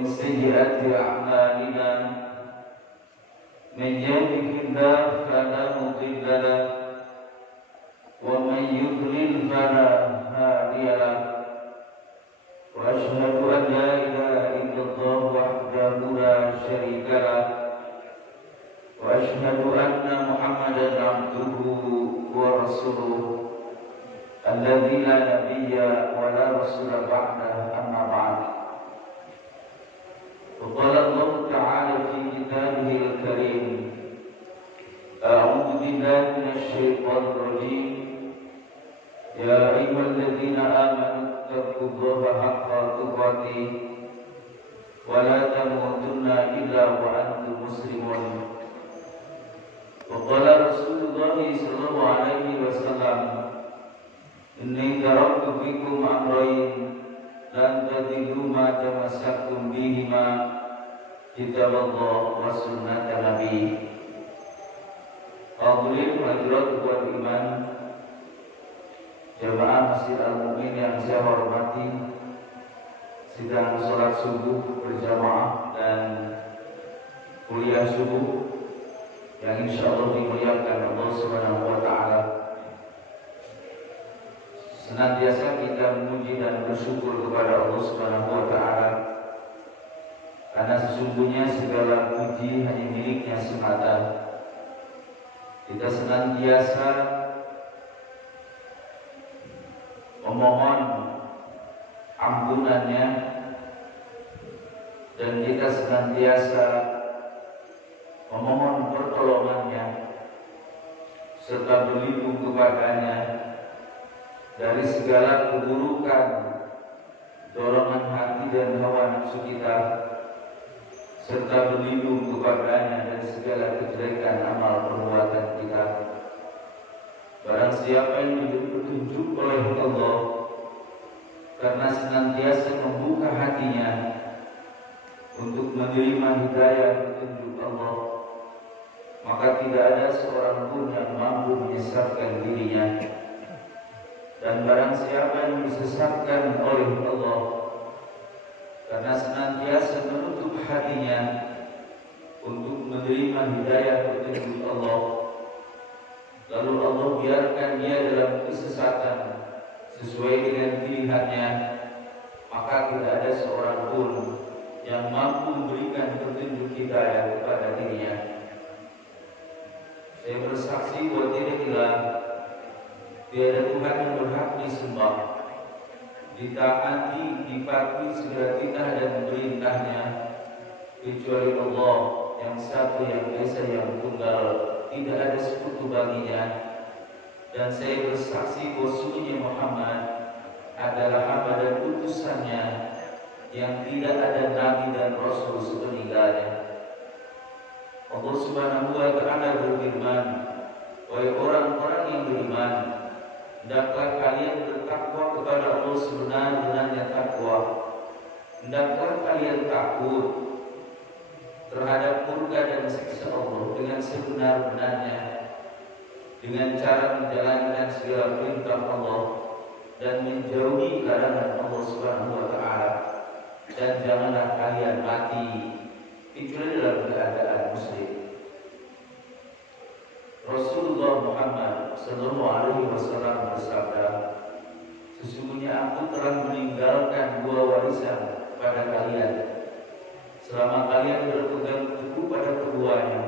ومن سيئات أعمالنا من يهده الله فلا مضل له ومن يضلل فلا هادي له وأشهد أن لا إله إلا الله وحده لا شريك له وأشهد أن محمدا عبده ورسوله الذي لا نبي ولا رسول بعده أما بعد وقال الله تعالى في كتابه الكريم أعوذ بالله من الشيطان الرجيم يا أيها الذين آمنوا اتقوا الله حق تقاته ولا تموتن إلا وأنتم مسلمون وقال رسول الله صلى الله عليه وسلم إني تركت فيكم أمرين لن تضلوا ما تمسكتم بهما كتاب الله وسنة نبيه. Hadirin hadirat wal iman, jamaah Masjid Al-Mu'min yang saya hormati, sidang sholat subuh berjamaah dan kuliah subuh yang insyaallah dimuliakan Allah Subhanahu wa taala. Senantiasa kita memuji dan bersyukur kepada Allah Subhanahu wa taala karena sesungguhnya segala puji hanya miliknya semata. Kita senantiasa memohon ampunannya dan kita senantiasa memohon pertolongannya serta berlindung kepadanya dari segala keburukan dorongan hati dan hawa nafsu kita serta berlindung kepadanya dari segala kejelekan amal perbuatan kita. Barang siapa yang diberi petunjuk oleh Allah karena senantiasa membuka hatinya untuk menerima hidayah petunjuk Allah, maka tidak ada seorang pun yang mampu menyesatkan dirinya. Dan barang siapa yang disesatkan oleh Allah karena senantiasa menutup hatinya untuk menerima hidayah petunjuk Allah, lalu Allah biarkan dia dalam kesesatan sesuai dengan pilihannya, maka tidak ada seorang pun yang mampu memberikan petunjuk hidayah kepada dirinya. Saya bersaksi bahwa tiada Tuhan yang berhak disembah, ditaati, dipatuhi segala titah dan perintahnya kecuali Allah yang satu, yang esa, yang tunggal, tidak ada sekutu baginya. Dan saya bersaksi bahwa sesungguhnya Muhammad adalah hamba dan utusannya yang tidak ada nabi dan rasul sepeninggalnya. Allah Subhanahu wa taala berfirman, wahai orang-orang yang beriman, hendaklah kalian bertakwa kepada Allah sebenar-benarnya takwa. Hendaklah kalian takut terhadap murka dan siksa Allah dengan sebenar-benarnya, dengan cara menjalankan segala perintah Allah dan menjauhi larangan Allah Subhanahu wa taala. Dan janganlah kalian mati kecuali dalam keadaan muslim. Rasulullah Muhammad sallallahu alaihi wasallam bersabda, sesungguhnya aku telah meninggalkan dua warisan pada kalian. Selama kalian berpegang teguh pada keduanya,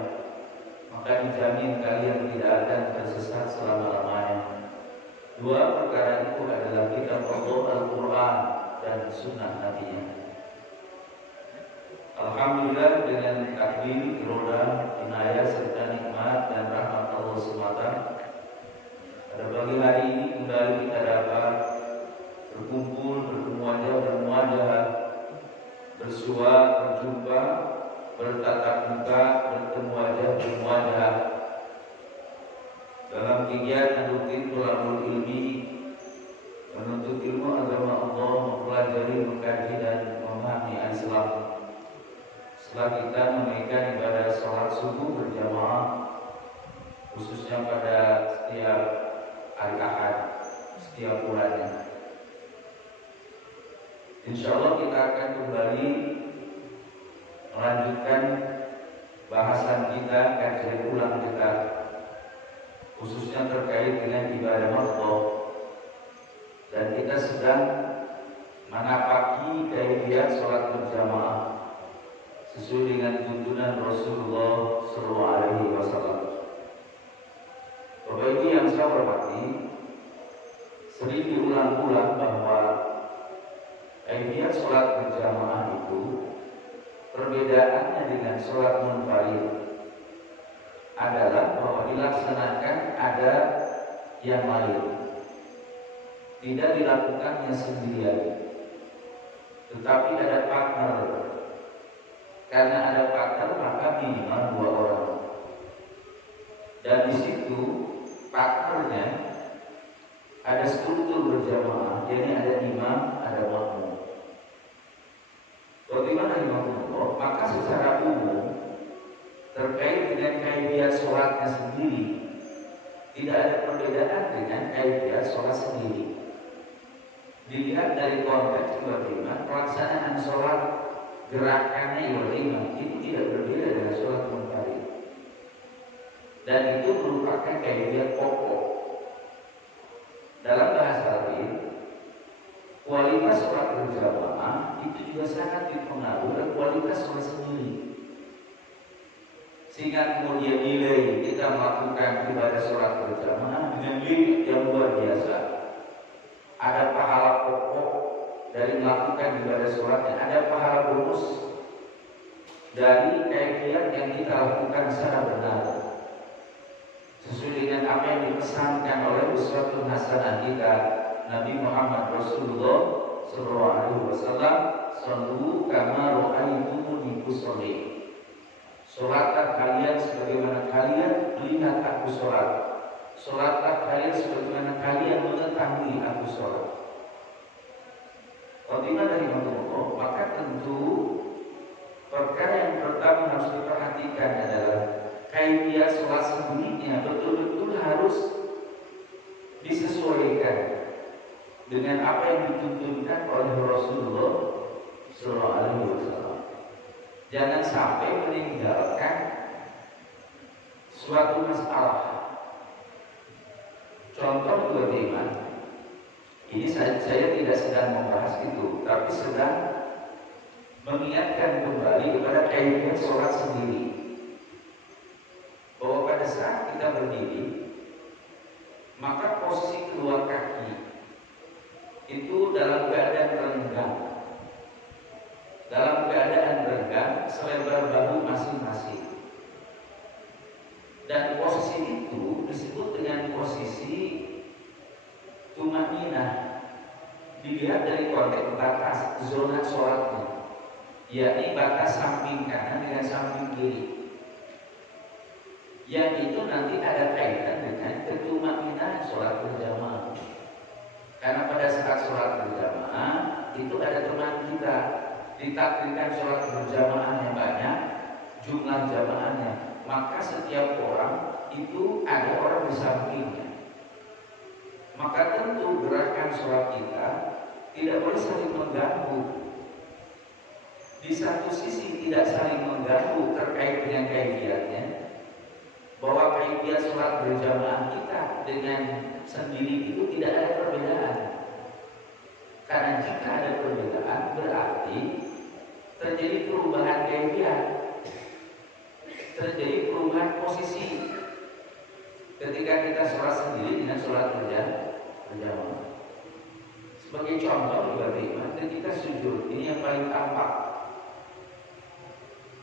maka dijamin kalian tidak akan tersesat selama-lamanya. Dua perkara itu adalah kitab Allah, Al-Quran, dan sunnah Nabi-Nya. Alhamdulillah, dengan takdir, iroda, inayah serta nikmat dan rahmat Allah semata, pada pagi hari ini kembali kita dapat berkumpul, bertemu wajah dan wajah, bersua, berjumpa, bertatap muka, bertemu wajah dan wajah dalam kegiatan rutin thalabul ilmi, menuntut ilmu agama Allah, mempelajari, mengkaji dan memahami Islam. Setelah kita menunaikan ibadah sholat subuh berjamaah, khususnya pada setiap hari Ahad, setiap bulannya, insya Allah kita akan kembali melanjutkan bahasan kita, kajian ulang kita, khususnya terkait dengan ibadah makhluk, dan kita sedang menapaki kaifiyat sholat berjamaah sesuai dengan tuntunan Rasulullah SAW. Bapak Ibu yang saya hormati, sering diulang-ulang bahwa kaifiyat sholat berjamaah itu perbedaannya dengan sholat munfarid adalah bahwa dilaksanakan ada yang lain, tidak dilakukannya sendirian, tetapi ada partner. Karena ada partner maka minimal 2 orang, dan di situ partnernya ada struktur berjamaah, jadi ada imam, ada makmum. Bagaimana imam? Maka secara umum terkait dengan kaifiyat sholatnya sendiri tidak ada perbedaan dengan kaifiyat sholat sendiri. Dilihat dari konteks bagaimana pelaksanaan sholat, gerakannya imam itu tidak berbeda dengan sholat munfarid, dan itu merupakan kaifiyat pokok. Dalam bahasa lain, kualitas sholat berjamaah itu juga sangat dipengaruhi oleh kualitas sholat sendiri, sehingga kemudian nilai kita melakukan ibadah sholat berjamaah dengan nilai yang luar biasa. Ada pahala pokok dari melakukan ibadah sholatnya, ada pahala bonus dari kaifiyat yang kita lakukan secara benar, sesuai dengan apa yang dipesankan oleh uswatun hasanah kita Nabi Muhammad Rasulullah SAW. Sallu kama ra'aitumuni usolli. Sholatlah kalian sebagaimana kalian melihat aku sholat. Sholatlah kalian sebagaimana kalian mengetahui aku sholat. Bagaimana dari Allah? Maka tentu perkara yang pertama harus diperhatikan adalah kaifiyat sholat sendirinya betul-betul harus disesuaikan dengan apa yang dituntunkan oleh Rasulullah SAW. Jangan sampai meninggalkan suatu masalah. Contoh bagaimana? Ini saya tidak sedang membahas itu, tapi sedang mengingatkan kembali kepada kaifiyat sholat sendiri. Bahwa pada saat kita berdiri, maka posisi kedua kaki itu dalam keadaan renggang, selebar bahu masing-masing. Dan posisi itu disebut dengan posisi tumaninah. Dilihat dari konteks batas zona sholatnya, yakni batas samping kanan dengan samping kiri, yang itu nanti ada kaitan dengan ketumaninah sholat berjamaah. Karena pada saat sholat berjamaah itu ada teman kita, ditakdirkan sholat berjamaahnya banyak, jumlah jamaahnya, maka setiap orang itu ada orang di sampingnya. Maka tentu gerakan sholat kita tidak boleh saling mengganggu. Di satu sisi tidak saling mengganggu terkait dengan kaifiyatnya, bahwa kaifiyat sholat berjamaah kita dengan sendiri itu tidak ada perbedaan. Karena jika ada perbedaan berarti terjadi perubahan kaifiyat, terjadi perubahan posisi ketika kita sholat sendiri dengan sholat berjamaah. Sebagai contoh bagaimana ketika sujud, ini yang paling tampak.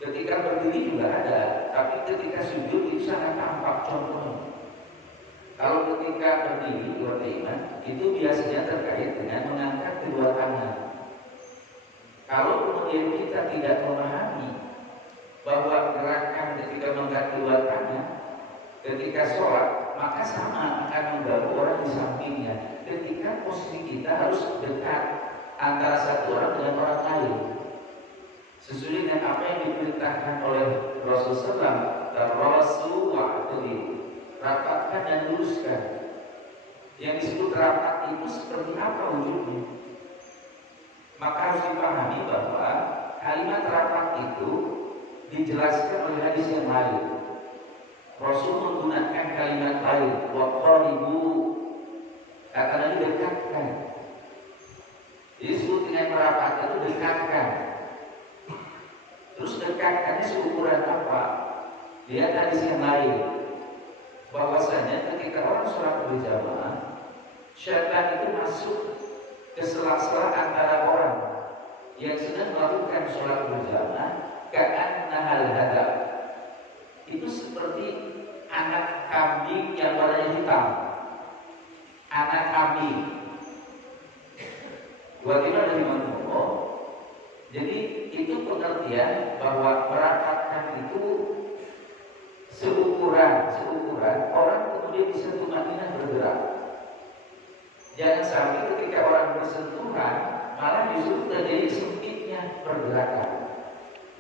Ketika berdiri juga ada, tapi ketika sujud itu sangat tampak contohnya. Kalau ketika berdiri bagaimana, itu biasanya terkait dengan mengangkat kedua tangan. Kalau kemudian kita tidak memahami bahwa gerakan ketika mengangkat kedua tangan ketika sholat, maka sama akan mengganggu orang di sampingnya. Ketika posisi kita harus dekat antara satu orang dengan orang lain, sesuai dengan apa yang diperintahkan oleh Rasulullah SAW, rapatkan dan luruskan. Yang disebut rapat itu seperti apa wujudnya? Maka harus dipahami bahwa kalimat rapat itu dijelaskan oleh hadis yang lain. Rasul menggunakan kalimat lain, wa qaribu, kata Nabi dekatkan. Jadi disebut dengan merapat itu dekatkan. Terus dekatkannya seukuran apa? Lihat hadis yang lain, bahwasanya ketika orang sholat berjamaah, syaitan itu masuk ke sela-sela antara orang yang sedang melakukan sholat berjamaah, ka'annahal hadab. Itu seperti anak kambing yang warnanya hitam. Anak kambing. Bagaimana dari mana? Jadi itu pengertian bahwa merapatkan itu seukuran orang kemudian disentuh Madinah bergerak. Jangan sampai ketika orang bersentuhan malah justru terjadi sempitnya pergerakan,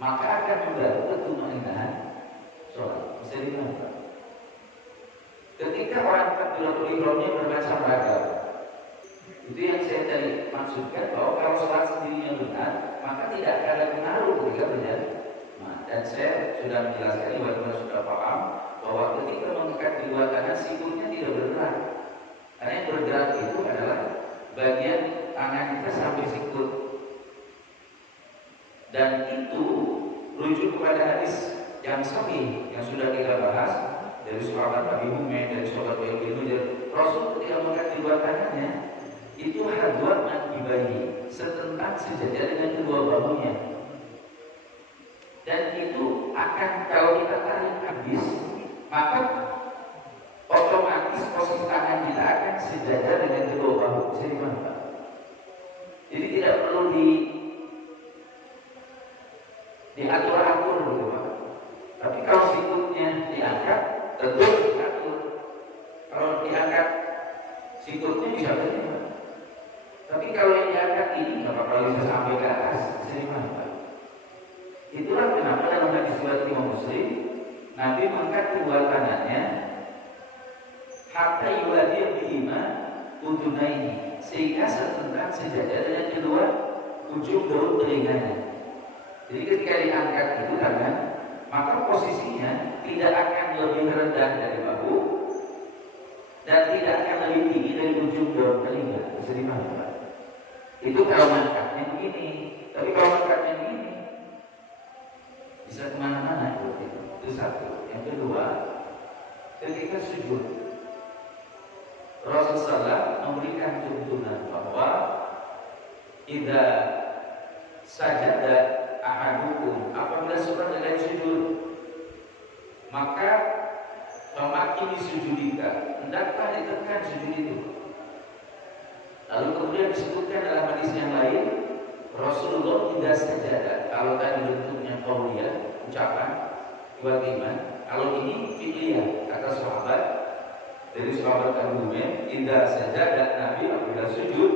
maka akan mengganggu ketumainahan sholat. Bisa dimana? Ketika orang takbiratul ihramnya bermacam-macam, itu yang saya tadi maksudkan, bahwa kalau sholat sendirinya benar, maka tidak akan ada pengaruh ketika berjamaah. Dan saya sudah menjelaskan, ibu-ibu sudah paham bahwa ketika mengangkat kedua tangan, sikutnya tidak bergerak. Karena yang bergerak itu adalah bagian tangan kita sampai sikut. Dan itu rujuk kepada hadis yang sahih yang sudah kita bahas dari sahabat Abi Humaid, dari sahabat Ibnu Nujair. Rasul ketika mengangkat kedua tangannya itu hadwat mankibahi, setentang sejajar dengan kedua bahunya. Dan itu akan, kalau kita tarik habis, maka otomatis posisi tangan kita akan sejajar dengan kedua bahu. Bisa dimana? Jadi tidak perlu diatur-atur gitu, Pak. Tapi kalau sikutnya diangkat, tentu diatur. Kalau diangkat sikutnya bisa berapa? Tapi kalau yang diangkat ini nggak bakal bisa sampai ke atas. Bisa dimana? Itulah kenapa dalam hadis riwayat Imam Muslim, Nabi mengangkat kedua tangannya hatta yuwadir bihima udunaini, sehingga setentang sejajar dengan kedua ujung daun telinganya. Jadi ketika diangkat itu tangan, maka posisinya tidak akan lebih rendah dari bahu dan tidak akan lebih tinggi dari ujung daun telinga. Bisa dimana? Itu kalau mangkatnya begini. Tapi kalau mangkatnya begini, bisa kemana-mana. Itu satu. Yang kedua, ketika sujud, Rasulullah memberikan tuntunan bahwa idza sajada ahadukum, apabila seorang dari sujud, maka memakin sujudika, hendaklah ditekan sujud itu. Lalu kemudian disebutkan dalam hadis yang lain, Rasulullah tidak sajada. Kalau tadi bentuknya qauliyah, ucapan, bagaimana? Kalau ini fi'liyah, kata sahabat dari sahabat Abu Humaid, idza sajada, Nabi apabila sujud,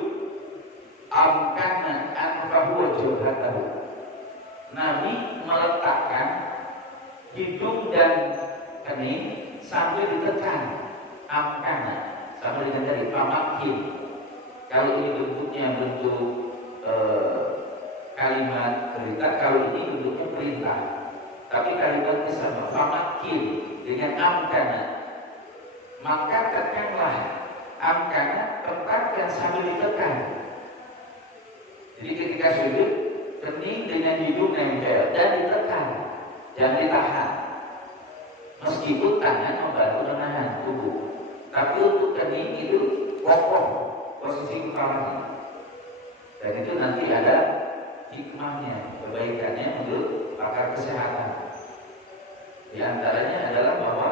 amkana anfahu wa jabhatahu. Nabi meletakkan hidung dan kening sambil ditekan, amkana, sambil dengan dari pamakin. Kalau ini bentuknya bentuk kalimat perintah, kalau ini bentuknya perintah. Tapi kalimatnya sama, famakin dengan amkana. Maka tekanlah, amkana tempatkan sambil ditekan. Jadi ketika sujud, kening dengan hidung nempel dan ditekan, jangan ditahan. Meskipun tangan membantu menahan tubuh, tapi untuk kening itu kokoh posisi utamanya. Dan itu nanti ada hikmahnya, kebaikannya menurut pakar kesehatan. Di antaranya adalah bahwa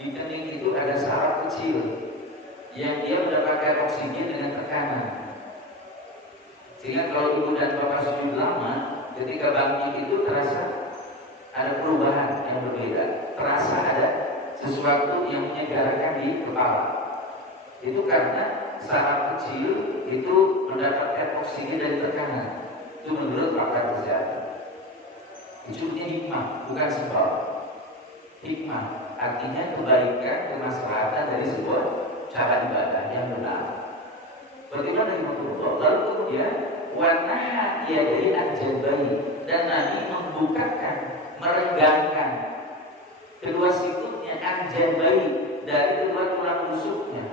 di kening itu ada saraf kecil yang dia mendapatkan oksigen dengan tekanan. Sehingga kalau ibu dan bapak sujud lama, ketika bangkit itu terasa ada perubahan yang berbeda. Terasa ada sesuatu yang menyegarkan di kepala. Itu karena saraf kecil itu mendapatkan oksigen dari tekanan. Itu menurut pakar kesehatan. Itu hikmah, bukan sebab. Hikmah artinya kebaikan, kemaslahatan dari sebuah cara ibadah yang benar. Bagaimana yang Rasulullah? Lalu kemudian warna yadai anjabai, dan Nabi membukakan merenggangkan kedua sikutnya anjambai dari kedua tulang rusuknya.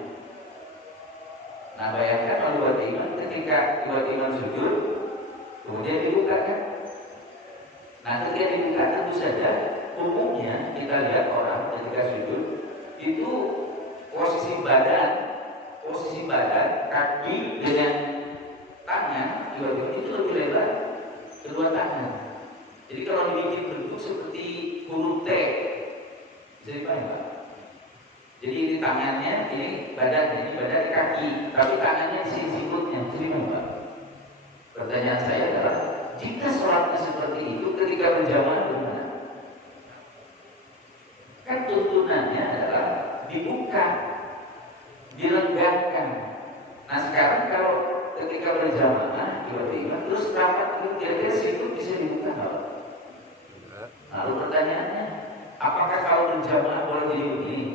Nah, bayangkan kalau buat iman ketika buat iman sujud kemudian dibuka kan. Nah, ketika dibuka tentu saja umumnya kita lihat orang ketika sujud itu posisi badan kaki dengan tangan itu lebih lebar kedua tangan. Jadi kalau dibikin bentuk seperti huruf T, bisa dipahami Pak? Jadi ini tangannya, ini badan kaki, tapi tangannya di sini sikutnya, bisa dipahami Pak? Pertanyaan saya adalah, jika sholatnya seperti itu ketika berjamaah bagaimana? Kan tuntunannya adalah dibuka, dilenggangkan. Nah sekarang kalau ketika berjamaah tiba-tiba terus rapat kira-kira situ bisa dibuka nggak? Lalu pertanyaannya, apakah kalau berjamaah boleh jadi begini?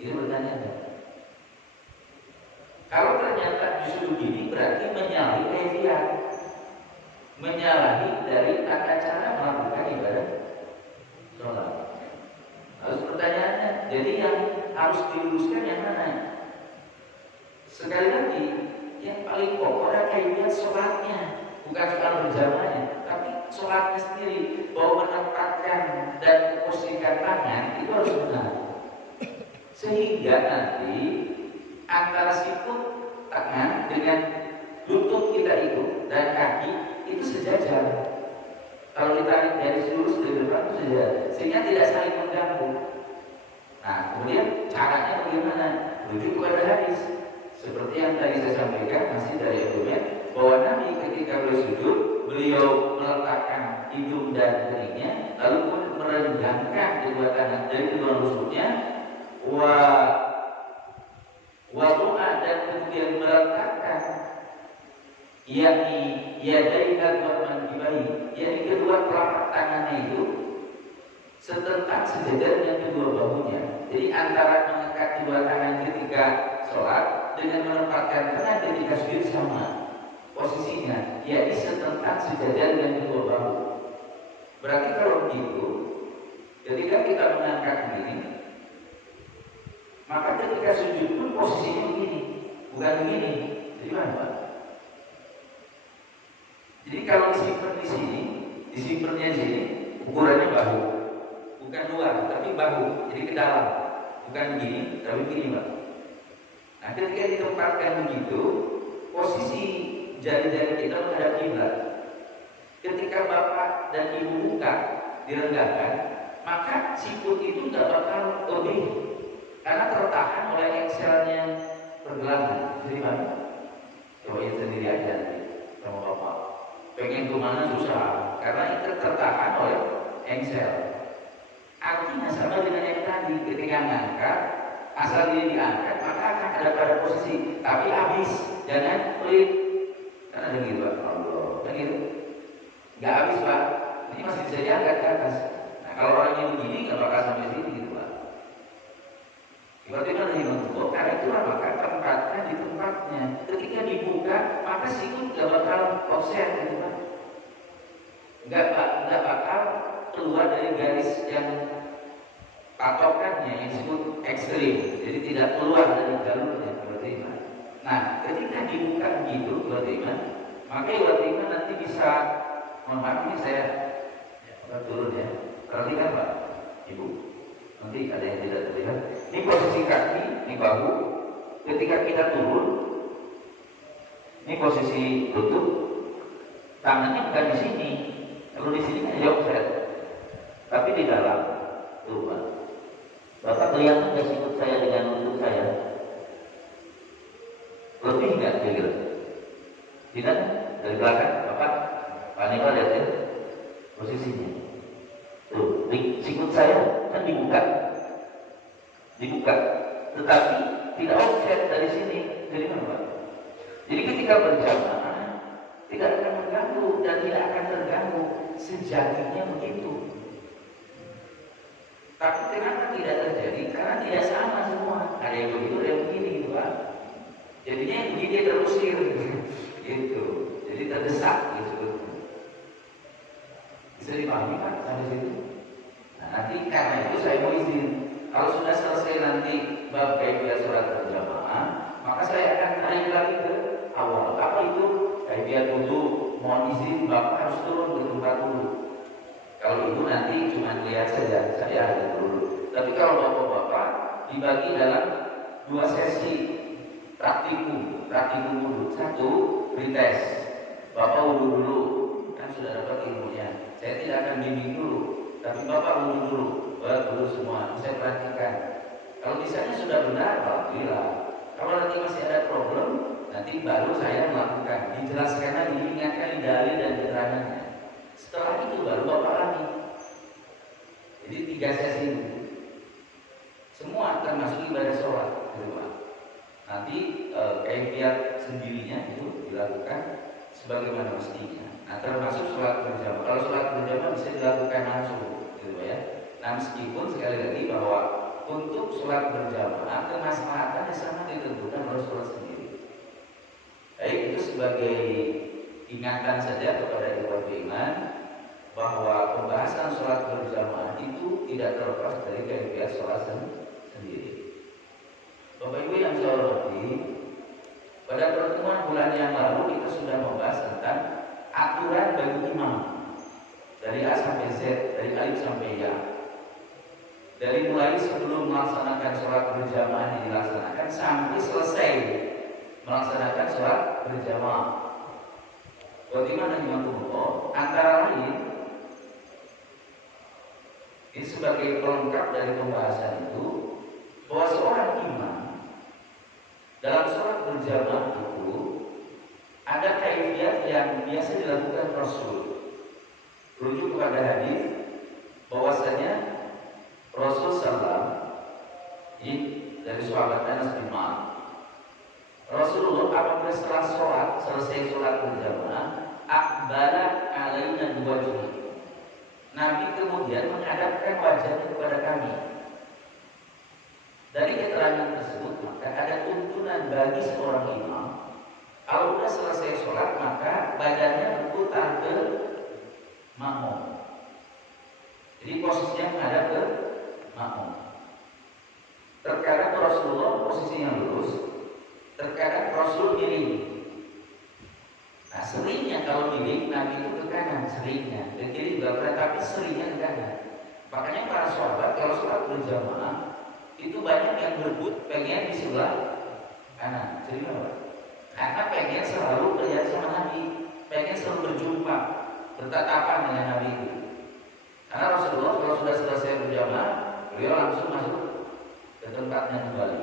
Itu pertanyaannya. Kalau ternyata justru begini berarti menyalahi kaifiyah, menyalahi dari tata cara melakukan ibadah sholat. Lalu pertanyaannya, jadi yang harus diluruskan yang mana? Sekali lagi, yang paling pokok adalah kaifiyah sholatnya, bukan soal berjamaahnya, tapi sholatnya sendiri, bahwa menempatkan dan memposisikan tangan itu harus benar, sehingga nanti antara sikut tangan dengan lutut kita itu dan kaki itu sejajar. Kalau ditarik dari lurus dari depan itu sejajar, sehingga tidak saling mengganggu. Nah, kemudian caranya bagaimana? Rujuk kepada hadis. Seperti yang tadi saya sampaikan masih dari argumen bahwa Nabi ketika bersujud beliau meletakkan hidung dan keningnya lalu pun merenggangkan kedua tangan dari kedua rusuknya doa dan kemudian meletakkan yakni yadaika wa mankibai, yakni kedua telapak tangannya itu setentak sejajar dengan kedua bahunya. Jadi antara mengangkat kedua tangan ketika sholat dengan menempatkan tangan ketika sujud sama posisinya, yakni setentak sejajar dengan kedua bahu. Berarti kalau begitu, ketika kita mengangkat begini, maka ketika sujud pun posisinya begini, bukan begini. Jadi mana Pak? Jadi kalau disimpan di sini, disimpannya di sini, ukurannya bahu, bukan luar, tapi bahu. Jadi ke dalam, bukan begini, tapi begini Pak. Nah, ketika ditempatkan begitu, posisi jari-jari kita menghadap kiblat. Ketika bapak dan ibu buka direnggangkan, maka sikut itu tidak bakal lebih, karena tertahan oleh engselnya pergelangan. Jadi Pak, cobain sendiri aja sama bapak. Pengen kemana susah, karena itu tertahan oleh engsel. Artinya sama dengan yang tadi, ketika ngangkat, asal dia diangkat, maka akan ada pada posisi, tapi habis, jangan pelit. Karena ada gitu Pak, Allah, kan gitu. Nggak habis Pak, ini masih bisa diangkat ke atas. Nah kalau orangnya begini, nggak bakal sampai sini gitu Pak. Tiba-tiba dari bentuk, karena itulah maka tempatkan di tempatnya. Ketika dibuka, maka sikut nggak bakal offset gitu Pak. Nggak bakal keluar dari garis yang patokannya yang disebut ekstrim, jadi tidak keluar dari jalurnya berarti iman. Nah, ketika dibuka begitu berarti iman, maka berarti iman nanti bisa memahami saya turun ya. Perhatikan Pak, Ibu, nanti ada yang tidak terlihat. Ini posisi kaki, ini bahu. Ketika kita turun, ini posisi lutut, tangannya bukan di sini. Kalau di sini kan offset, tapi di dalam. Tuh Pak. Bapak kelihatan nggak sikut saya dengan lutut saya? Lebih nggak kira-kira? Tidak? Dari belakang, Bapak? Pak Niko lihat ya posisinya. Tuh, sikut saya kan dibuka, tetapi tidak offset dari sini. Jadi mana Pak? Jadi ketika berjamaah tidak akan mengganggu dan tidak akan terganggu, sejatinya begitu. Tapi kenapa tidak terjadi? Karena tidak sama semua. Ada yang begitu, ada yang begini gitu Pak. Jadinya yang begini terusir gitu. Jadi terdesak gitu. Bisa dipahami Pak sampai situ? Nanti karena itu saya mau izin. Kalau sudah selesai nanti bab kaifiat sholat berjamaah, maka saya akan tarik lagi ke awal. Apa itu kaifiat wudu? Mohon izin, Bapak harus turun ke tempat dulu. Kalau itu nanti cuma lihat saja, saya ada dulu. Tapi kalau bapak-bapak dibagi dalam 2 sesi praktikum wudu. 1 pretest, Bapak wudu dulu, kan sudah dapat ilmunya. Saya tidak akan bimbing dulu, tapi Bapak wudu dulu, dulu semua, saya perhatikan. Kalau misalnya sudah benar, alhamdulillah. Kalau nanti masih ada problem, nanti baru saya melakukan, dijelaskan lagi, diingatkan di dalil dan keterangannya. Setelah itu baru Bapak lagi. Jadi 3 sesi itu. Semua termasuk ibadah sholat di rumah. Nanti kaifiat sendirinya itu dilakukan sebagaimana mestinya. Nah, termasuk sholat berjamaah. Kalau sholat berjamaah bisa dilakukan langsung, gitu ya. Nah, meskipun sekali lagi bahwa untuk sholat berjamaah kemaslahatannya sangat ditentukan oleh sholat sendiri. Baik, itu sebagai ingatan saja kepada ikhwan iman bahwa pembahasan sholat berjamaah itu tidak terlepas dari kaifiat sholat sendiri. Bapak Ibu yang saya hormati, pada pertemuan bulan yang lalu kita sudah membahas tentang aturan bagi imam dari A sampai Z, dari alif sampai ya. Dari mulai sebelum melaksanakan sholat berjamaah dilaksanakan sampai selesai melaksanakan sholat berjamaah. Bagaimana imam antara lain ini sebagai pelengkap dari pembahasan itu bahwa seorang imam dalam sholat berjamaah itu ada kaifiat yang biasa dilakukan Rasul. Rujuk kepada hadis bahwasanya Rasul SAW ini dari sahabat Anas bin Malik. Rasulullah apabila setelah sholat selesai sholat berjamaah, aqbala alaina biwajhihi. Nabi kemudian menghadapkan wajahnya kepada kami. Dari keterangan tersebut maka ada tuntunan bagi seorang imam, kalau sudah selesai sholat maka badannya berputar ke makmum. Jadi posisinya menghadap ke makmum. Terkadang Rasulullah posisinya lurus, terkadang Rasul miring. Nah, seringnya kalau miring Nabi itu ke kanan, seringnya ke kiri juga pernah, tapi seringnya ke kanan. Makanya para sahabat kalau sholat berjamaah itu banyak yang berebut pengen di sebelah kanan. Jadi apa? Karena pengen selalu terlihat sama Nabi, pengen selalu berjumpa, bertatapan dengan Nabi itu. Karena Rasulullah kalau sudah selesai berjamaah, beliau langsung masuk ke tempatnya kembali.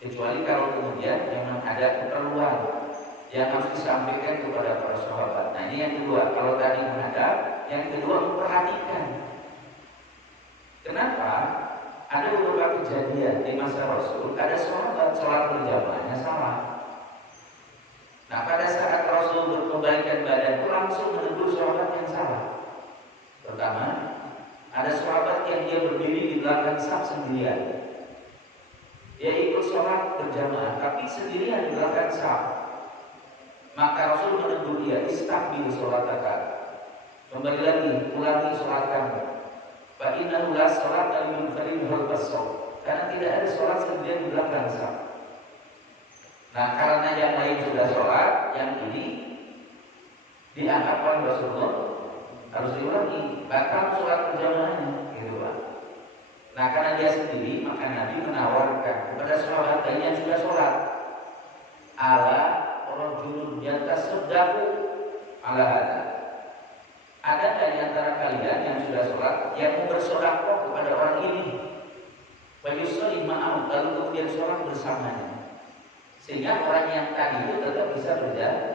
Kecuali kalau kemudian memang ada keperluan yang harus disampaikan kepada para sahabat. Nah, ini yang kedua. Kalau tadi menghadap, yang kedua memperhatikan. Kenapa? Ada beberapa kejadian di masa Rasul, ada sahabat sholat berjamaahnya salah. Nah, pada saat Rasul berkembalikan badan itu langsung menegur sahabat yang salah. Pertama, ada sahabat yang dia berdiri di belakang saf sendirian. Dia ikut sholat berjamaah, tapi sendirian di belakang saf. Maka Rasul menegur dia, istaqbil sholataka. Kembali lagi, ulangi sholat kamu. Fa innahu la sholata liman faridul basar. Karena tidak ada sholat sendirian di belakang saf. Nah, karena yang lain sudah sholat, yang ini dianggap oleh Rasulullah harus diulangi, batal sholat berjamaahnya, gitu Pak. Nah, karena dia sendiri, maka Nabi menawarkan kepada sahabat lain yang sudah sholat, ala rajulun yatasaddaqu ala hada. Ada dari antara kalian yang sudah sholat yang mau bersedekah kepada orang ini, fayusalli ma'ahu, lalu kemudian sholat bersamanya, sehingga orang yang tadi itu tetap bisa berjalan.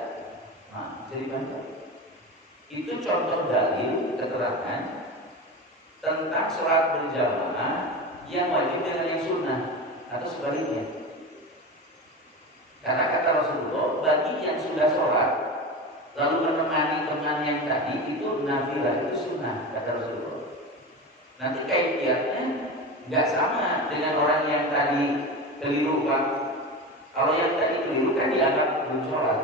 Nah, jadi banyak. Itu contoh dalil keterangan tentang sholat berjamaah yang wajib dengan yang sunnah atau sebaliknya. Karena kata Rasulullah, bagi yang sudah sholat lalu menemani teman yang tadi itu nafilah, itu sunnah, kata Rasulullah. Nanti kaifiatnya nggak sama dengan orang yang tadi keliru, Pak. Kalau yang tadi keliru kan dianggap belum sholat,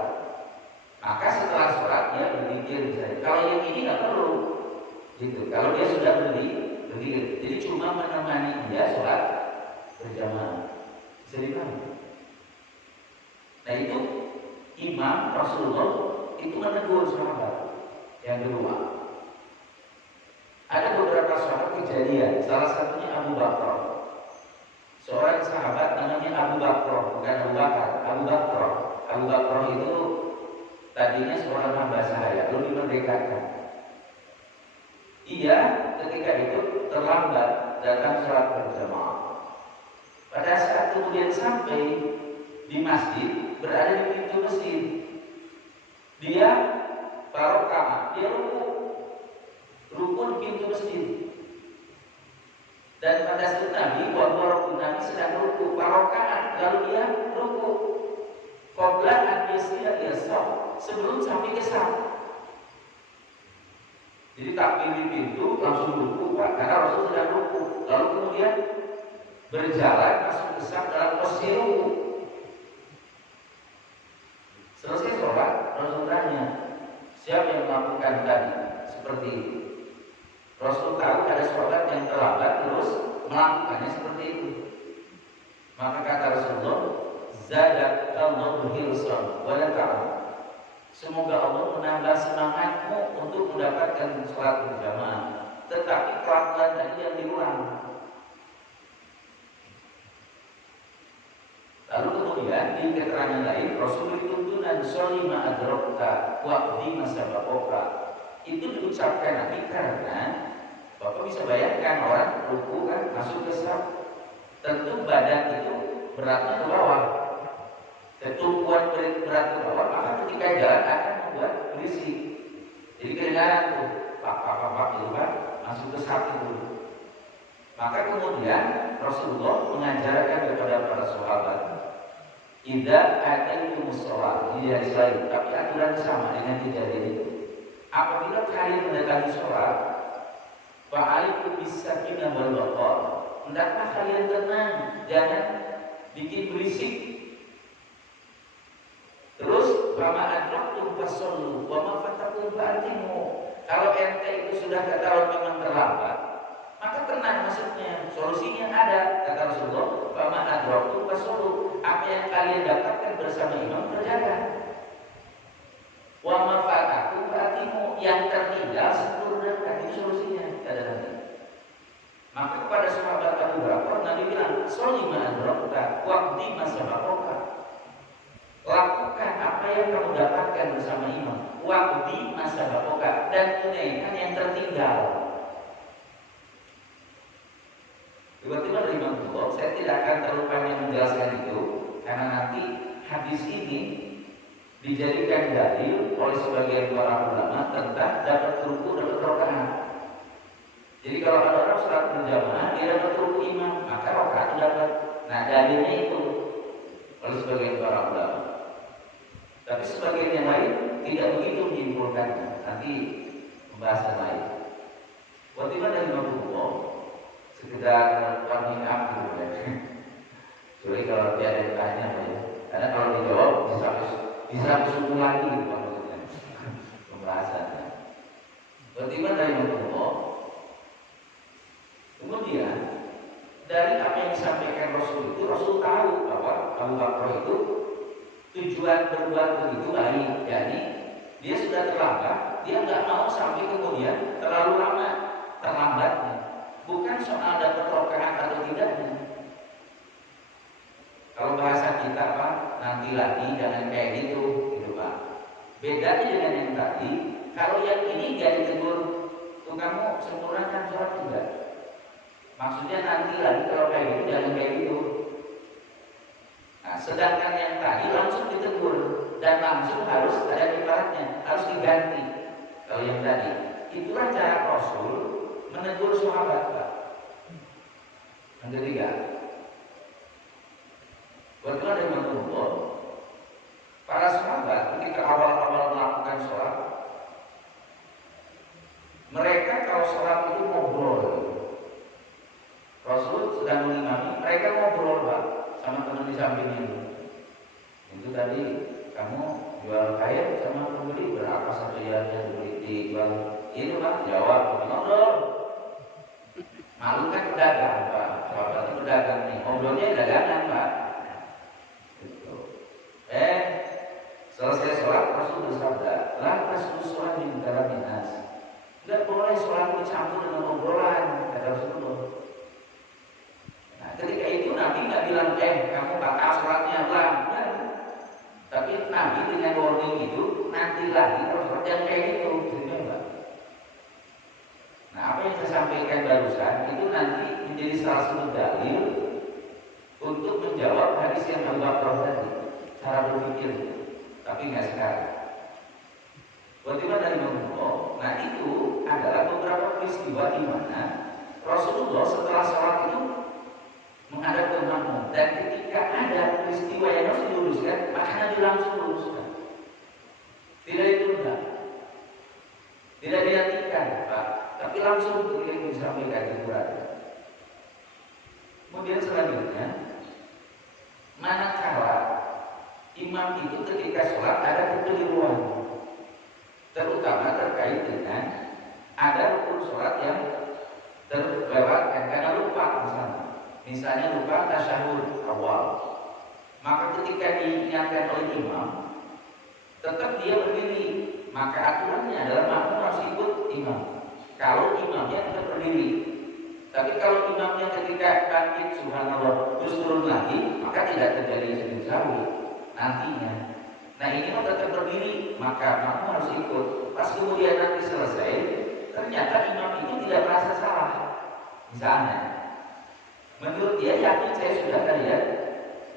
maka setelah sholat dia berzikir misalnya. Kalau yang ini nggak perlu, gitu. Kalau dia sudah berdiri begitu. Jadi cuma menemani dia sholat berjamaah. Bisa dipahami? Nah itu imam Rasulullah itu menegur sahabat. Yang kedua, ada beberapa sahabat kejadian. Salah satunya Abu Bakar. Seorang sahabat namanya Abu Bakar, bukan Abu Bakar, Abu Bakar. Abu Bakar itu tadinya seorang hamba sahaya, lalu dimerdekakan. Ia ketika itu terlambat datang sholat berjamaah. Pada saat kemudian sampai di masjid, berada di pintu masjid, dia barokah, dia ruku di pintu masjid. Dan pada saat Nabi, Nabi sedang ruku, barokah, lalu dia ruku. Qabla an yasila yasaf, sebelum sampai ke saf. Jadi takbir di pintu langsung ruku, Pak, karena Rasul sedang ruku. Lalu kemudian berjalan masuk ke saf dalam posisi ruku. Selesai sholat, Rasul tanya, siapa yang melakukan tadi seperti itu? Rasul tahu ada sholat yang terlambat terus melakukannya seperti itu. Maka kata Rasulullah, zadakallahu hirsan wa la ta'am. Semoga Allah menambah semangatmu untuk mendapatkan sholat berjamaah, tetapi kelakuan tadi yang diulang. Lalu kemudian di keterangan lain, Rasul tuntunan sholima adrokta waqdi masabakoka. Itu diucapkan Nabi karena Bapak bisa bayangkan orang ruku kan masuk ke saf, tentu badan itu beratnya ke bawah. Ketumpuan berat ke bawah, maka ketika jalan akan membuat berisik. Jadi kedengaran tuh pak itu kan masuk ke saf itu. Maka kemudian Rasulullah mengajarkan kepada para sahabat, idza ataytumus shalah, ini hadis lain, tapi aturan sama dengan kejadian itu. Apabila kalian mendatangi sholat, fa'alaikum bis-sakinah wal waqar. Hendaklah kalian tenang, jangan bikin berisik. Terus, fama adraktum fasallu, wa ma fatakum fa'timu. Kalau ente itu sudah ketahuan memang terlambat, maka tenang maksudnya. Solusinya ada, kata Rasulullah, fama adraktum fasallu. Apa yang kalian dapatkan bersama imam kerjakan. Wa ma fatakum fa'timu, yang tertinggal sempurnakan. Itu solusinya, kata Nabi. Maka kepada sahabat Abu Bakar Nabi bilang, sholli ma adrakta waqdi ma sabaqaka. Lakukan apa yang kamu dapatkan bersama imam, waqdi ma sabaqaka, dan tunaikan yang tertinggal. Tiba-tiba dari Imam Bukhari, saya tidak akan terlalu panjang menjelaskan itu, karena nanti hadis ini dijadikan dalil oleh sebagian para ulama tentang dapat ruku, dapat rakaat. Jadi kalau ada orang sholat berjamaah, dia dapat ruku imam, maka rakaat dapat. Nah dalilnya itu oleh sebagian para ulama. Tapi sebagian yang lain tidak begitu menyimpulkannya. Nanti pembahasan lain. Waktu itu dari Imam Bukhari sekedar warming up gitu ya. Jadi kalau dia ada tanya ya, karena kalau dijawab bisa bersungguh lagi gitu maksudnya pembahasannya. Tiba-tiba dari Rasulullah. Kemudian dari apa yang disampaikan Rasul itu, Rasul tahu bahwa Abu Bakar itu tujuan berbuat begitu baik, jadi dia sudah terlambat, dia nggak mau sampai kemudian terlalu lama terlambatnya. Bukan soal dapat rakaat atau tidaknya. Kalau bahasa kita Pak, nanti lagi jangan kayak gitu, gitu Pak. Bedanya dengan yang tadi, kalau yang ini jadi tegur, tuh kamu sempurnakan sholat tidak? Maksudnya nanti lagi kalau kayak gitu jangan kayak gitu. Nah, sedangkan yang tadi langsung ditegur dan langsung harus ada ibaratnya, harus diganti. Kalau yang tadi, itulah cara Rasul menegur sahabat Pak. Yang ketiga, waktu ada Rasulullah, para sahabat ketika awal-awal melakukan sholat, mereka kalau sholat itu ngobrol. Rasul sedang mengimami, mereka ngobrol Pak sama teman di sampingnya itu. Itu tadi kamu jual kain sama pembeli berapa satu yang beli dijual itu Pak? Jawab, ngobrol. Malu kan pedagang Pak, sahabatnya pedagang nih, ngobrolnya dagangan Pak. Gitu. Selesai sholat Rasul bersabda, la tasbusuan min kalamin nas. Tidak boleh sholat dicampur dengan obrolan, kata Rasulullah. Nah, ketika itu Nabi nggak bilang, kamu batal sholatnya lah, nah. Tapi Nabi dengan warning itu, nanti lagi kalau sholat yang kayak gitu, jadi enggak. Nah, apa yang saya sampaikan barusan itu nanti menjadi salah satu dalil untuk menjawab hadis yang Abu Bakar tadi, cara berpikir. Tapi nggak sekarang. Bagaimana dari Rasulullah? Nah itu adalah beberapa peristiwa di mana Rasulullah setelah sholat itu menghadap ke makmum, dan ketika ada peristiwa yang harus diluruskan, maka Nabi langsung luruskan. Tidak ditunda, tidak dihentikan, Pak, tapi langsung ketika itu disampaikan di Quran. Kemudian selanjutnya, manakala imam itu ketika sholat ada kekeliruan, terutama terkait dengan ada rukun sholat yang terlewatkan karena lupa, misalnya lupa tasyahud awal, maka ketika diingatkan oleh imam tetap dia berdiri, maka aturannya adalah makmum harus ikut imam kalau imamnya tetap berdiri. Tapi kalau imamnya ketika bangkit subhanallah terus turun lagi, maka tidak terjadi sujud sahwi nantinya. Nah ini mau tetap berdiri, maka makmum harus ikut. Pas kemudian nanti selesai, ternyata imam itu tidak merasa salah. Misalnya, menurut dia yakin saya sudah kalian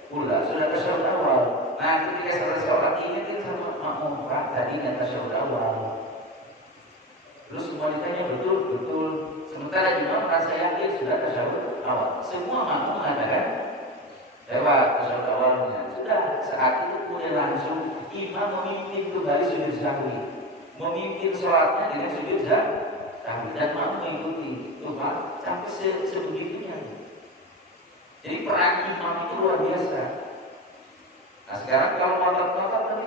pula, sudah tasyahud awal. Nah ketika selesai sholat ini kan sama makmum, Pak tadi nggak tasyahud awal. Terus semua ditanya betul. Sementara imam merasa yakin sudah tasyahud awal. Semua makmum mengatakan lewat tasyahud awalnya. Sudah saat itu kemudian langsung imam memimpin kembali sujud sahwi, memimpin sholatnya dengan sujud sahwi, dan makmum mengikuti. Tuh Pak, sampai sebegitunya. Jadi peran imam itu luar biasa. Nah sekarang kalau ngotot-ngotot tadi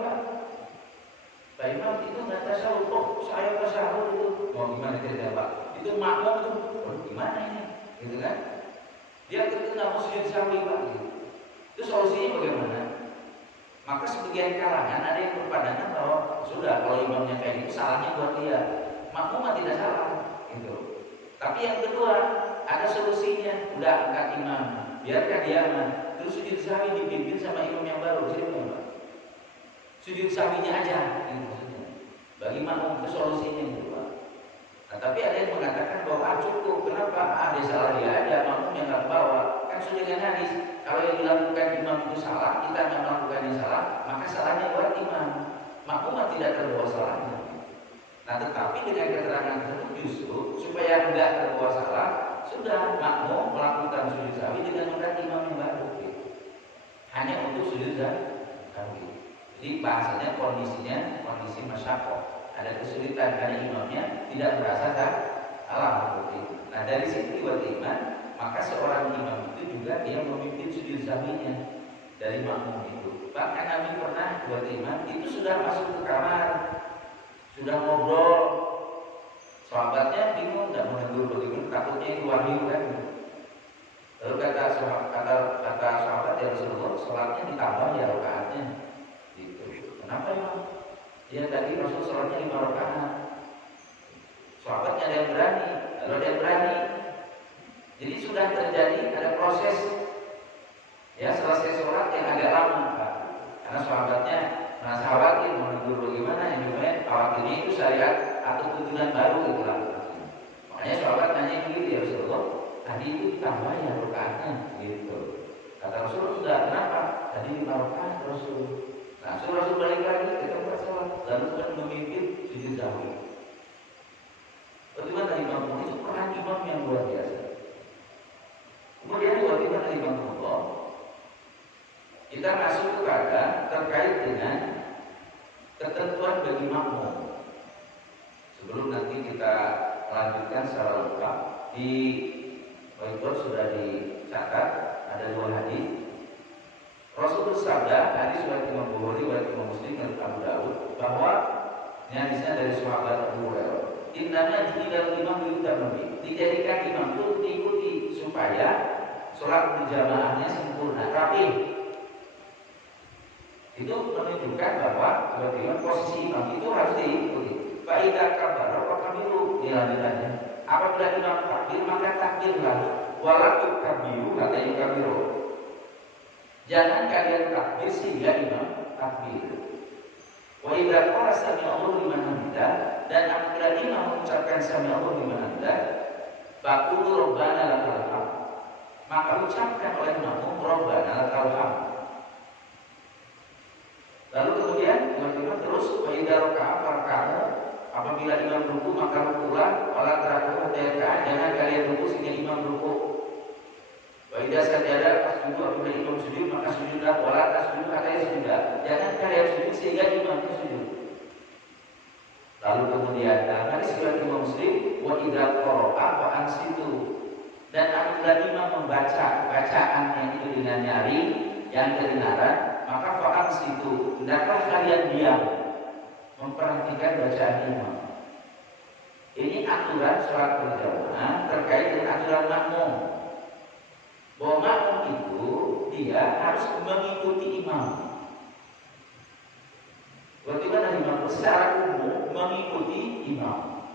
Pak Imam itu nggak tasyahud, saya tasyahud itu mau gimana cerita Pak? Itu makmum tuh, gimana ini? Gitu kan? Dia itu nggak mau sujud sahwi Pak. Gitu. Itu solusinya bagaimana? Maka sebagian kalangan ada yang berpandangan bahwa sudah kalau imamnya kayak gitu salahnya buat dia, makmum tidak salah, gitu. Tapi yang kedua ada solusinya, udah angkat imam, biarkan dia aman, terus sujud sahwi dipimpin sama imam yang baru, jadi apa? Sujud sahwinya aja, gitu maksudnya. Bagi makmum itu solusinya gitu Pak. Nah, tapi ada yang mengatakan bahwa cukup, kenapa? Ada salah dia ada, makmum yang nggak bawa. Kan sudah dengan hadis, kalau yang dilakukan imam itu salah, kita yang melakukan yang salah, maka salahnya buat imam. Makmum tidak terbawa salahnya. Nah, tetapi dengan keterangan tersebut justru supaya tidak terbawa salah, sudah makmum melakukan sujud sahwi dengan mengganti imam yang baru. Gitu. Hanya untuk sujud sahwi. Jadi bahasanya kondisi masyarakat. Ada kesulitan karena imamnya tidak merasa salah seperti itu. Nah dari situ buat iman, maka seorang imam itu juga dia memimpin sujud sahwinya dari makmum itu. Bahkan Nabi pernah buat iman itu sudah masuk ke kamar, sudah ngobrol, sahabatnya bingung nggak menegur bagaimana, takutnya itu wahyu kan. Lalu kata sahabat ya Rasulullah, sholatnya ditambah ya rakaatnya. Gitu. Kenapa ya? Ya tadi Rasul sholatnya 5 rakaat. Sahabatnya ada yang berani, lalu ada yang berani. Jadi sudah terjadi ada proses ya selesai sholat yang agak lama Pak. Karena sahabatnya merasa khawatir menegur bagaimana yang namanya khawatirnya itu syariat atau tuntunan baru gitu lah. Makanya sahabat nanya begitu ya Rasulullah, tadi itu ditambah ya rakaatnya gitu. Kata Rasul enggak, kenapa? Tadi 5 rakaat Rasul. Langsung Rasul balik lagi ke tempat sholat, lalu kan memimpin sujud sahwi. Bagaimana imam itu peran imam yang luar biasa. Kemudian bagaimana imam Allah? Kita masuk kepada terkait dengan ketentuan bagi makmum. Sebelum nanti kita lanjutkan secara lengkap, di whiteboard sudah dicatat ada 2 hadis. Rasul bersabda, hadis riwayat Imam Bukhari, riwayat Imam Muslim dan Abu Dawud, bahwa ini hadisnya dari sahabat Abu Hurairah. Innama ju'ilal imam liyutamma bihi. Dijadikan imam itu diikuti supaya sholat berjamaahnya sempurna, rapi. Itu menunjukkan bahwa bagaimana posisi imam itu harus diikuti. Fa idza kabbara wa kabiru, dilanjutannya. Apabila imam takbir maka takbirlah. Wala tukabbiru kata yukabiru. Jangan kalian takbir sehingga imam takbir. Wa idza qala sami'allahu liman hamidah, dan apabila imam mengucapkan sami'allahu liman hamidah, faqulu rabbana lakal hamd, maka ucapkan oleh makmum rabbana lakal hamd. Lalu kemudian imam terus wa idza raka'a farka'u, apabila imam ruku maka rukulah, wala taraku hatta jangan kalian ruku sehingga imam ruku. Wa idza sajada fasjudu, apabila imam sujud maka sujudlah, wala tasjudu hatta yasjuda, jangan kalian sujud sehingga imam sujud. Lalu kemudian dalam hadis riwayat Imam Muslim, wa idza qara'a fa ansitu, dan apabila imam membaca bacaan yang itu dengan nyaring yang kedengaran, maka fa ansitu, hendaklah kalian diam memperhatikan bacaan imam. Ini aturan sholat berjamaah terkait dengan aturan makmum. Bahwa makmum itu dia harus mengikuti imam. Bagaimana imam? Secara umum mengikuti imam.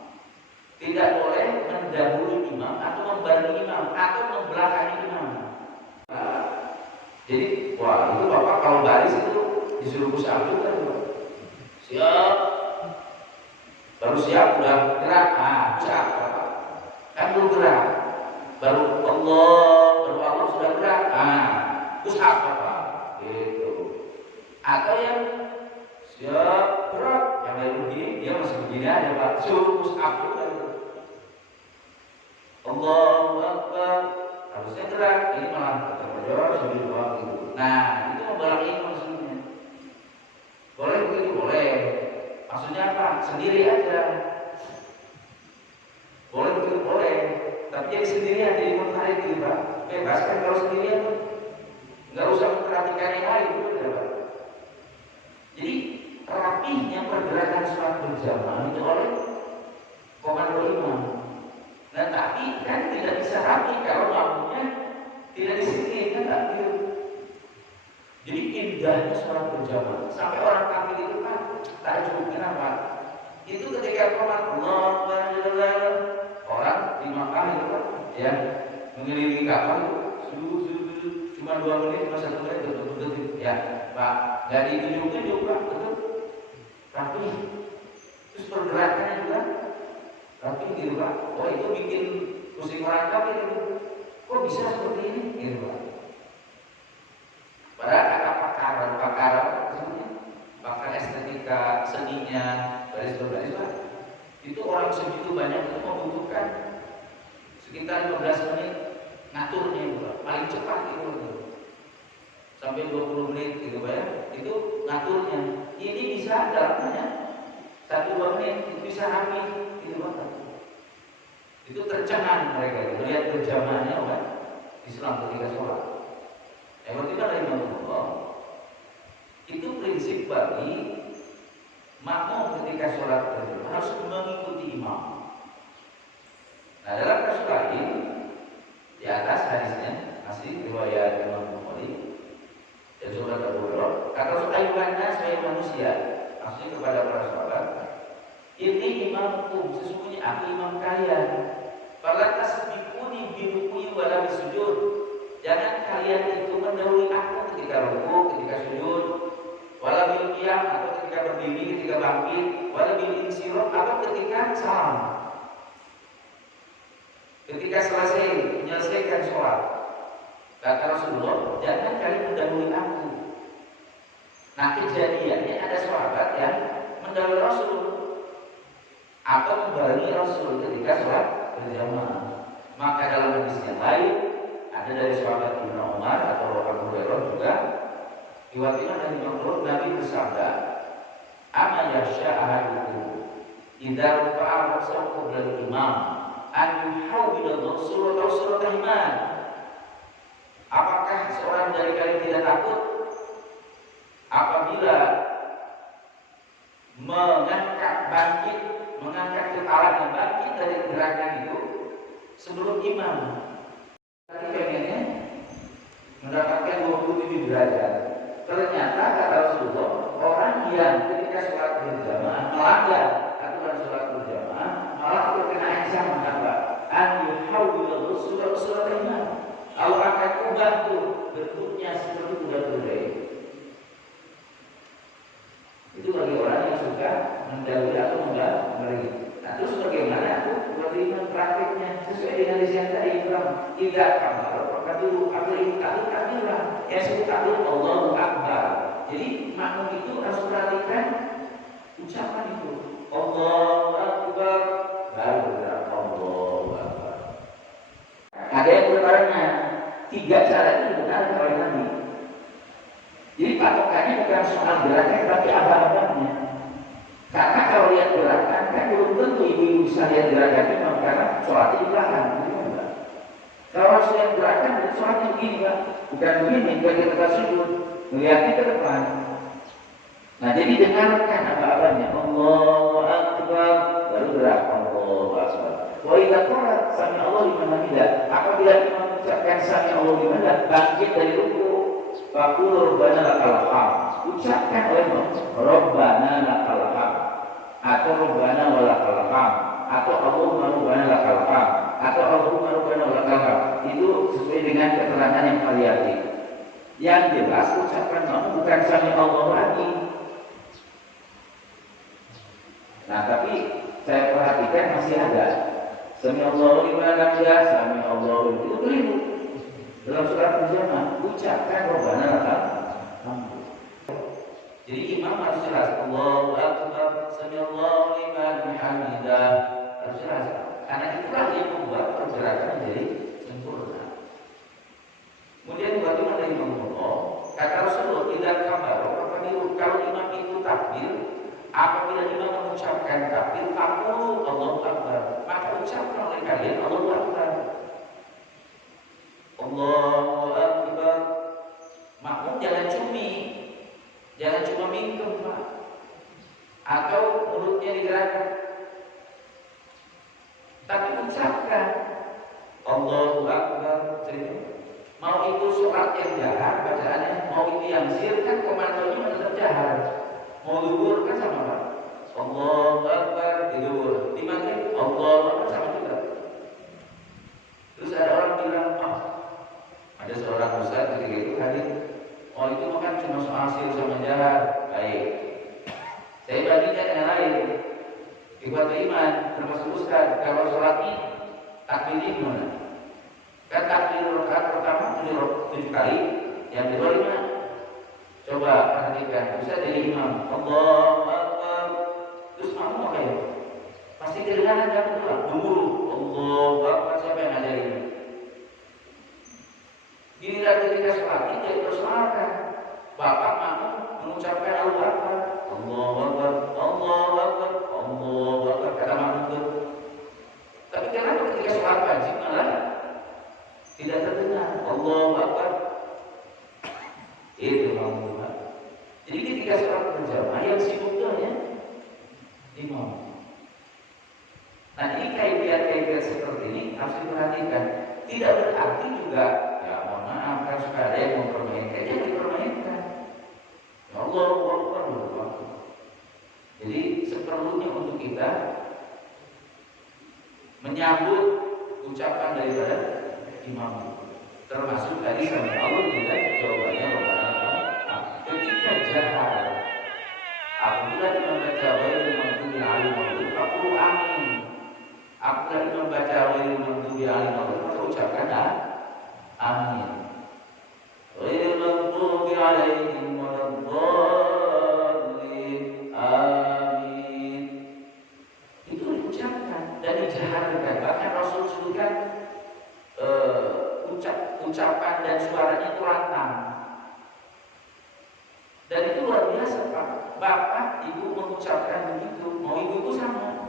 Tidak boleh mendahului imam atau membarengi imam atau membelakangi imam. Jadi, wah itu bapak kalau baris itu disuruh kusabut kan? Siap, baru siap udah gerak, siap, kan belum gerak, baru Allah sudah gerak, terus apa, gitu. Atau yang siap gerak, yang lain begini, dia masih begini aja pak, suruh push up kan? Allahu Akbar, harusnya gerak, ini malah terjawab sambil doang gitu. Nah itu membalangi maksudnya. Boleh begitu boleh. Maksudnya apa? Sendiri aja. Boleh begitu boleh. Tapi jadi sendirian, jadi munfarid gitu pak. Bebas kan kalau sendirian, nggak usah memperhatikan yang lain gitu ya pak. Jadi rapihnya pergerakan sholat berjamaah itu oleh komando imam. Nah tapi kan tidak bisa rapi kalau makmumnya tidak disiplin kan tak gitu. Jadi indahnya sholat berjamaah sampai orang kafir itu kan takjub. Kenapa? Itu ketika Allah orang di Makkah itu kan ya mengelilingi Ka'bah sujud cuma 2 menit, cuma 1 menit betul ya pak, nggak ditunjuk-tunjuk pak, betul tapi terus pergerakannya juga tapi gitu pak. Oh itu bikin pusing orang kafir itu, kok bisa seperti ini gitu pak. Padahal ada pakar estetika seninya baris berbaris pak, itu orang segitu banyak itu membutuhkan sekitar 15 menit ngaturnya itu pak, paling cepat itu sampai 20 menit gitu pak ya, itu ngaturnya. Ini bisa dalamnya 1-2 menit itu bisa habis gitu pak. Itu tercengang mereka melihat berjamaahnya pak Islam ketika sholat. Bagaimana imam Allah? Itu prinsip bagi makmum ketika sholat berjamaah harus mengikuti imam. Nah dalam kasus lain di atas hadisnya masih riwayat Imam Bukhari dan surat Abu Hurairah, kata Rasulullah sebagai manusia, maksudnya kepada para sahabat, ini imamku, sesungguhnya aku imam kalian. Fala tasbiquni birukui wala bisujud, jangan kalian itu mendahului aku ketika ruku, ketika sujud, wala bil qiyam atau ketika berdiri, ketika bangkit, wala bil insiraf atau ketika salam. Ketika selesai menyelesaikan sholat, kata Rasulullah, jangan kalian mendahului aku. Nah kejadiannya ada sahabat yang mendahului Rasul atau membarengi Rasul ketika sholat berjamaah. Maka dalam hadis yang lain ada dari sahabat Ibnu Umar atau Abu Hurairah juga, riwayatnya dari Imam Nabi bersabda, "Ama yasha ahadukum idza rafa'a ra'sahu qabla al-imam an yuhawwila surat atau surat iman." Apakah seorang dari kalian tidak takut apabila mengangkat bangkit, mengangkat kepala kepalanya bangkit dari gerakan itu sebelum imam. Tapi pengennya mendapatkan 27 derajat. Ternyata kata Rasulullah, orang yang ketika sholat berjamaah melanggar aturan sholat berjamaah malah terkena ancaman apa? An yuhawwilul surat imam. Allah akan ubah tuh bentuknya seperti budak berdaya. Itu bagi orang yang suka mendalui atau memberi. Nah, terus bagaimana tuh beriman praktiknya sesuai dengan lisan tadi tidak kamar maka dulu akhir takbir yang sebut takbir Allahu Akbar. Jadi makmum itu harus perhatikan ucapan itu Allahu Akbar baru bergerak Allahu Akbar. Ada yang berbarengnya 3 cara itu benar oleh Nabi. Jadi patokannya bukan soal gerakan tapi apa-apanya. Karena kalau lihat gerakan kan belum tentu ibu-ibu bisa lihat gerakannya karena sholatnya di belakang. Kalau harus lihat gerakan, sholatnya begini Pak, bukan begini, bagi kita sujud, melihatnya ke depan. Nah jadi dengarkan apa-apanya. Allahu Akbar baru gerak Allahu Akbar. Wa idza qala sami Allah liman hamidah. Apabila imam mengucapkan sami Allah liman hamidah, bangkit dari ruku. Faqul rabbana lakal hamd. Ucapkan oleh Rabbana lakal hamd atau Rabbana walakal hamd atau Allahumma rabbana lakal hamd atau Allahumma rabbana walakal hamd. Itu sesuai dengan keterangan yang variatif. Yang jelas ucapan kamu bukan sami Allah lagi. Nah tapi saya perhatikan masih ada sami Allahu liman hamidah, sami Allahu itu keliru. Dalam surat berjamaah ucapkan Rabbana lakal hamd. Jadi imam harus jelas Allahu Akbar, sami Allahu liman hamidah, harus jelas. Karena itulah yang membuat pergerakan menjadi sempurna. Kemudian bagaimana imam Allah? Kata Rasulullah tidak kabar. Kalau imam itu takbir, apabila imam mengucapkan takbir, faqulu Allahu Akbar, maka ucapkan oleh kalian Allahu Akbar. Allahu Akbar. Makmum jangan cuma mingkem Pak, atau mulutnya digerakkan, tapi ucapkan Allahu Akbar. Mau itu surat yang jahar bacaannya, mau itu yang sir kan komandonya tetap jahar. Mau duhur kan sama Pak, Allahu Akbar diduhur. Di maghrib Allahu Akbar sama juga. Terus ada orang bilang, ada seorang ustaz ketika itu hadir, oh itu bukan cuma soal sir sama jahar. Baik, saya bandingkan dengan lain. Ikhwat iman termasuk ustaz, kalau sholat ini takbir gimana? Kan takbir rakaat pertama 7 kali, yang kedua 5. Coba perhatikan, ustaz dari imam Allahu Akbar, terus makmum apa ya? Pasti kedengaran kan kedua, dulu Allahu Akbar. Siapa yang ngajarin? Giliran ketika sholat ini dipersoalkan, bapak makmum mengucapkan Allahu Akbar, Allahu Akbar, Allahu Akbar, Allahu Akbar, kata makmum itu. Tapi kenapa ketika sholat wajib malah tidak terdengar Allahu Akbar? Itu makmum. Jadi ketika sholat berjamaah yang sibuk itu hanya imam. Nah ini kaifiat-kaifiat seperti ini harus diperhatikan. Tidak berarti juga maaf kan suka ada yang mempermainkan, ya dipermainkan. Ya Allah, jadi seperlunya untuk kita menyambut ucapan daripada imam. Termasuk tadi sama Allah juga jawabannya Rabbana. Ketika jahar, apabila membaca wa'il maghdubi 'alaihim waladdallin, faqulu amin. Apabila membaca wa'il maghdubi 'alaihim waladdallin, maka ucapkan amin. Ghairil maghdubi 'alaihim waladdallin. Amin. Itu diucapkan dan dijaharkan. Bahkan Rasul sebutkan ucapan dan suaranya itu lantang. Dan itu luar biasa Pak. Bapak, ibu mengucapkan begitu, mau ibu sama.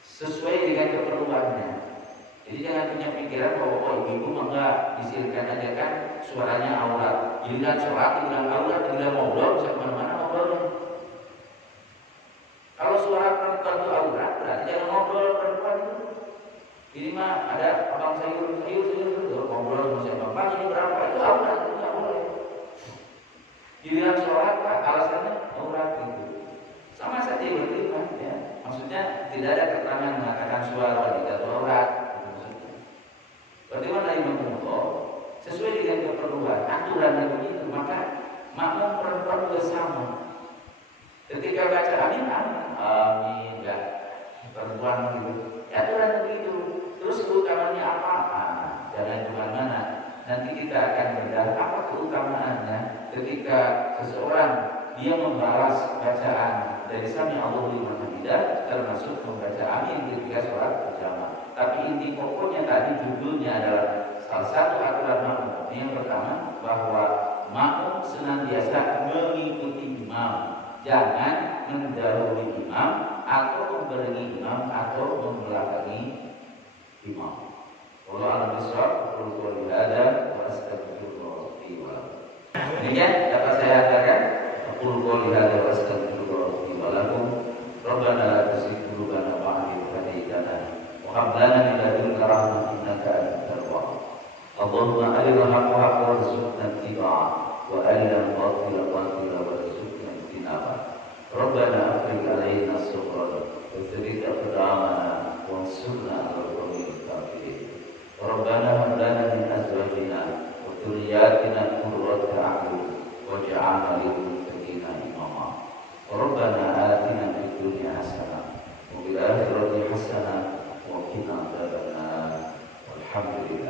Sesuai dengan keperluannya. Jadi jangan punya pikiran bahwa ibu enggak disirkan aja kan suaranya aurat. Giliran sholat, giliran aurat, giliran ngobrol bisa kemana-mana ngobrolnya. Kalau suara perempuan itu aurat, berarti jangan ngobrol perempuan itu. Ini mah ada abang sayur ngobrol sama bapak ini berapa itu aurat, itu nggak boleh. Giliran sholat Pak, alasannya aurat itu. Sama saja berarti Pak, ya. Maksudnya tidak ada keterangan mengatakan suara wanita itu aurat. Berarti mana Imam Muhammad sesuai dengan keperluan aturannya begitu, maka makmum perempuan juga sama. Ketika baca amin, amin, enggak perempuan gitu. Ya aturan begitu. Terus keutamaannya apa? Jangan kemana-mana. Nanti kita akan melihat apa keutamaannya ketika seseorang dia membalas bacaan dari Sami Allahu liman hamidah, termasuk membaca amin ketika sholat berjamaah. Tapi inti pokoknya tadi judulnya adalah salah satu aturan makmum. Yang pertama bahwa makmum senantiasa mengikuti imam, jangan mendahului imam atau memberikan imam atau membelakangi imam. Wallahu a'lam bishawab. Qul ada wa astaghfirullah li wa lakum. Demikian dapat saya katakan. Qul ada wa astaghfirullah li wa lakum. Rabbana la tuzigh qulubana ba'da idh hadaytana wa hab lana min ladunka rahmatan innaka antal wahhab. Allahumma arina al-haqqa haqqan warzuqna ittiba'ah wa arina al-batila batila warzuqna ijtinabah. Rabbana afrigh 'alaina as-sabra wa thabbit aqdamana wansurna 'alal qawmil kafirin. Rabbana hab lana min azwajina wa dhurriyyatina qurrata a'yun waj'alna lil muttaqina imama. Rabbana atina fid dunya hasanah wa fil akhirati hasanah wa qina adzabannar. Walhamdulillah.